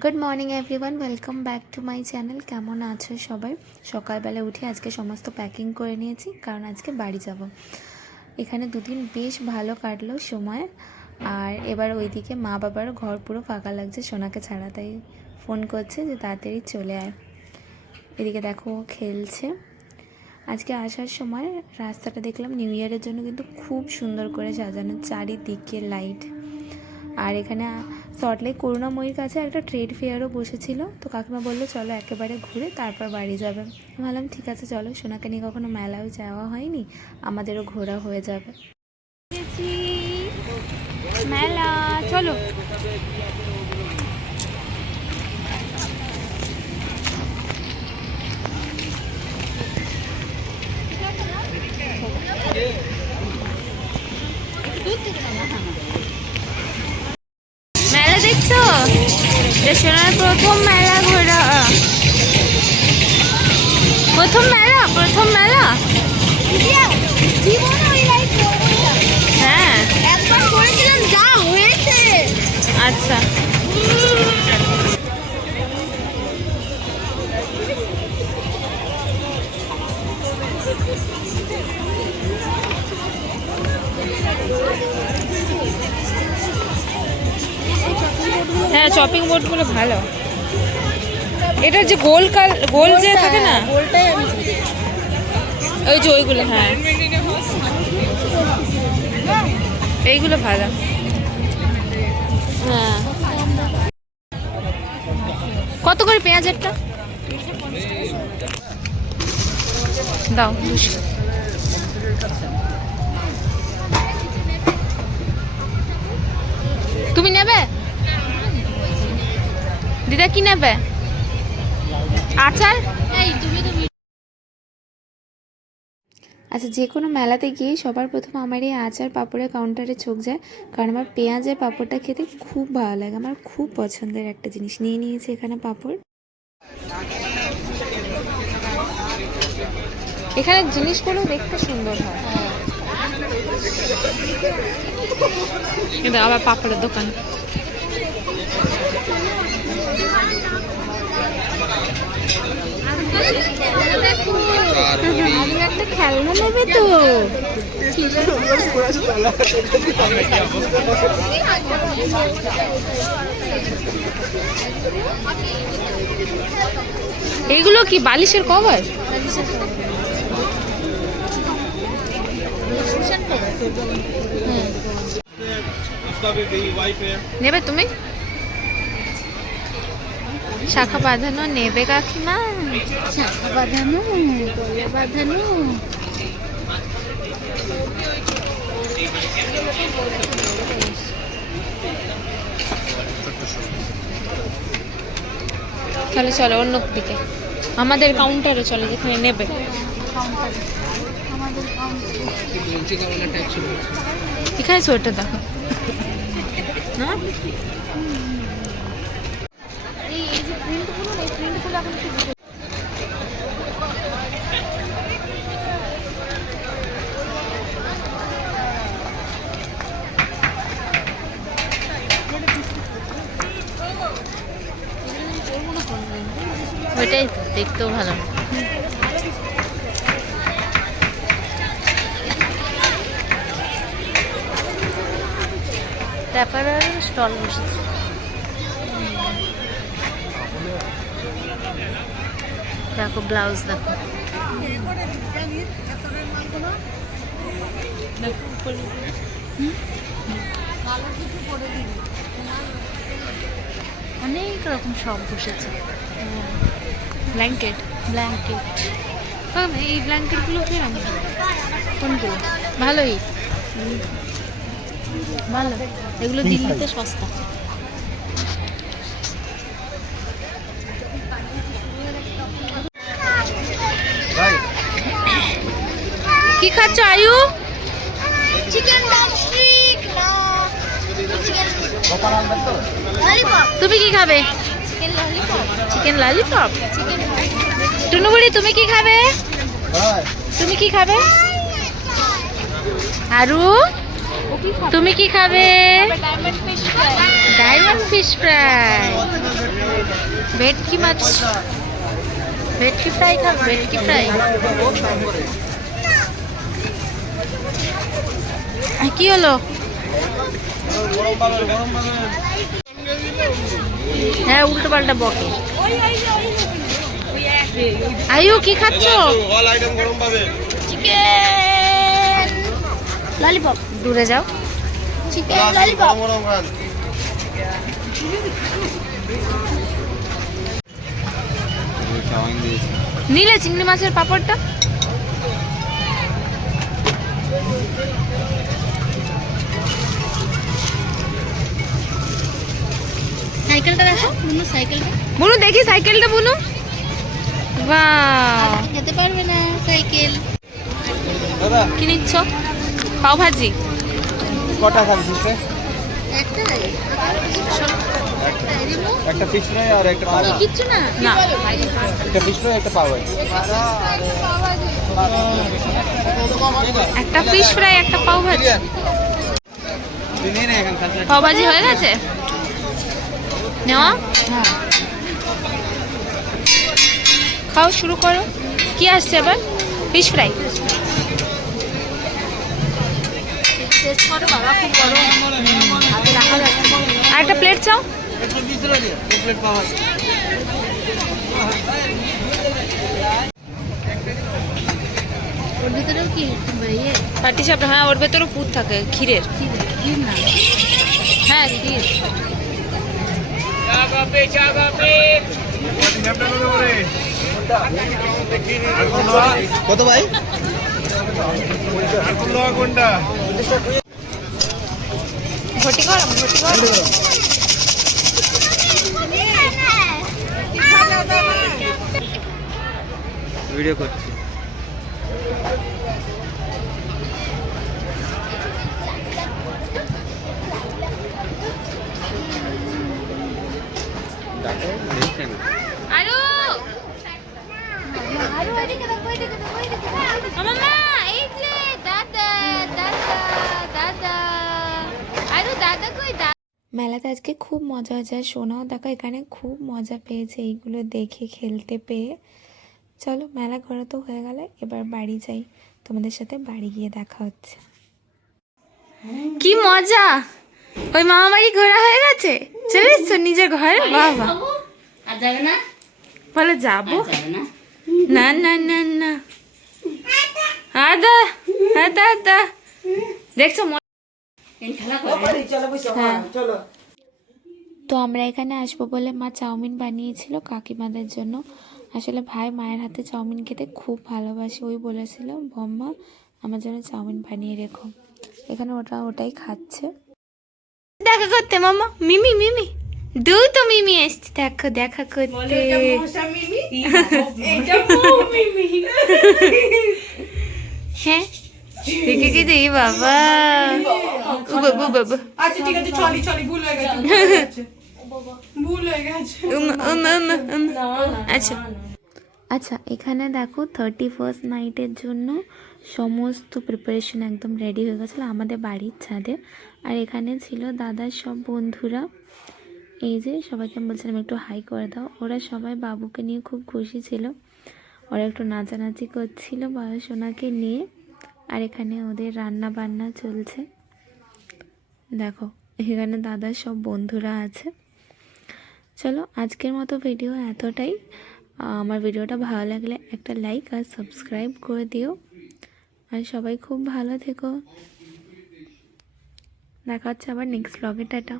Good morning everyone, welcome back to my channel. কেমন আছো সবাই? সকালবেলা উঠে আজকে সমস্ত প্যাকিং করে নিয়েছি, কারণ আজকে বাড়ি যাব। এখানে দুদিন বেশ ভালো কাটলো সময়। আর এবার ওইদিকে মা বাবারও ঘর পুরো ফাঁকা লাগছে সোনাকে ছাড়া, তাই ফোন করছে যে তাড়াতাড়ি চলে আয়। এদিকে দেখো খেলছে। আজকে আসার সময় রাস্তাটা দেখলাম নিউ ইয়ারের জন্য কিন্তু খুব সুন্দর করে সাজানো, চারিদিকে লাইট। আর এখানে সল্টলেক করুণাময়ীর কাছে একটা ট্রেড ফেয়ারও বসেছিল, তো কাকিমা বললো চলো একেবারে ঘুরে তারপর বাড়ি যাবে। ভাবলাম ঠিক আছে চলো, সোনাকে নিয়ে কখনো মেলাও যাওয়া হয়নি, আমাদেরও ঘোরা হয়ে যাবে। মেলা চলো। মেলা দেখছো? সোনার প্রথম মেলা ঘোরা, প্রথম মেলা হ্যাঁ একবার করেছিলাম, যা হয়েছে। আচ্ছা। হ্যাঁ, শপিং বোর্ডগুলো ভালো। এটা যে গোল যে থাকে না, গোলটাই আমি ওই যে ওইগুলো, হ্যাঁ এইগুলো ভালো। হ্যাঁ, কত করে পেঁয়াজেরটা দাও? 200। তুমি নেবে দিদা? কি নেবে? আচার? আচ্ছা, যে কোনো মেলাতে গিয়ে সবার প্রথম আমার এই আচার পাঁপড়ের কাউন্টারে চোখ যায়, কারণ আমার পেঁয়াজের পাঁপড়টা খেতে খুব ভালো লাগে, আমার খুব পছন্দের একটা জিনিস। নিয়ে নিয়েছি এখানে পাঁপড়। এখানে জিনিসগুলো দেখতে সুন্দর হয়, কিন্তু আবার পাঁপড়ের দোকান। একটা খেলনা নেবে তো? এইগুলো কি বালিশের কভার? নেবে তুমি? শাখা বাঁধানো নেবে কাকিমা? শাখা বাঁধানো, গলে বাঁধানো। চলো চলো অন্য দিকে, আমাদের কাউন্টারে চলো, যেখানে নেবে। এখানে সোয়েটার দেখো না? ওইটাই দেখতেও ভালো। ট্যাপারের স্টল বসেছে। দেখো ব্লাউজ, দেখো অনেক রকম সব বসেছে। ব্ল্যাঙ্কেট এই ব্ল্যাঙ্কেটগুলো কিরকম? কোনগুলো? ভালোই, ভালো। এগুলো দিল্লিতে সস্তা। কি খাচ্ছ আয়ু? চিকেন ড্রামস্টিক না ললিপপ? তুমি কি খাবে? Chicken lollipop. টুনুবুড়ি তুমি কি খাবে? তুমি কি খাবে? আরু তুমি কি খাবে? ডায়মন্ড ফিশ ফ্রাই, ভেটকি মাছ, ভেটকি ফ্রাই খাও, ভেটকি ফ্রাই। কি হলো? হ্যাঁ, উল্টো পাল্টা বকে। আয়ু কি খাচ্ছ? Chicken lollipop. দূরে যাও। Chicken lollipop. নিলে চিংড়ি মাছের পাপড়টা। সাইকেলটা দেখো বুনু, সাইকেলটা। বুনু দেখি সাইকেলটা বুনু। বাহ, যেতে পারবে না সাইকেল। কি নিচ্ছ? পাও ভাজি। কটা থাকবে? একটাই একটা ফিশ ফ্রাই আর একটা পাও ভাজি। কিচ্ছু না। না, একটা ফিশ ফ্রাই একটা পাও ভাজি। একটা ফিশ ফ্রাই, একটা পাও ভাজি। পাও ভাজি হয়ে গেছে নেওয়া। খাও, শুরু করো। কি আসছে এবার? Fish fry. আর একটা প্লেট চাও। ওর ভিতরেও কি ইয়ে পাটি সাপটা, হ্যাঁ ওর ভেতরও পুর থাকে ক্ষীরের। ক্ষীর না? হ্যাঁ ক্ষীর। কত ভাই? ঘটি গরম, ঘটি গরম। ভিডিও করছি। আরো মামা, এই যে দাদা, দাদা, দাদা। আরো দাদা কই? মেলাতে আজকে খুব মজা হয়েছে। সোনাও দেখো এখানে খুব মজা পেয়েছে এইগুলো দেখে, খেলতে পেয়ে। চলো, মেলা ঘোরা তো হয়ে গেল, এবার বাড়ি যাই। তোমাদের সাথে বাড়ি গিয়ে দেখা হচ্ছে। কি মজা! ওই মামা বাড়ি ঘোরা হয়ে গেছে, চলে এসছো নিজের ঘরে। বাবা, আর যাবে না? বলে যাবো। যাবে না? না না না না, আদা আদা আদা। দেখছো খেলা করবে। হ্যাঁ। তো আমরা এখানে আসবো বলে মা চাউমিন বানিয়েছিল কাকিমাদের জন্য। আসলে ভাই মায়ের হাতে চাউমিন খেতে খুব ভালোবাসে, ওই বলেছিল বম্মা আমার জন্য চাউমিন বানিয়ে রেখো। এখানে ওটাই খাচ্ছে। দেখা করতে মামা, মিমি মিমি দু তো মিমি এসছে, দেখো দেখা করতে। হ্যাঁ দেখে কি দেই বাবা। আচ্ছা ঠিক আছে, চলি ভুল হয়ে গেছে। আচ্ছা আচ্ছা, এখানে দেখো 31st নাইটের জন্য সমস্ত প্রিপারেশন একদম রেডি হয়ে গেছিলো আমাদের বাড়ির ছাদে। আর এখানে ছিল দাদার সব বন্ধুরা। এই যে সবাইকে বলছিলাম একটু হাই করে দাও। ওরা সবাই বাবুকে নিয়ে খুব খুশি ছিল, ওরা একটু নাচানাচি করছিল সোনাকে নিয়ে। আর এখানে ওদের রান্না বান্না চলছে। দেখো এখানে দাদার সব বন্ধুরা আছে। চলো আজকের মতো ভিডিও এতটাই। আমার ভিডিওটা ভালো লাগলে একটা লাইক আর সাবস্ক্রাইব করে দিও। আর সবাই খুব ভালো থেকো। দেখা হচ্ছে আবার নেক্সট ব্লগে। টাটা।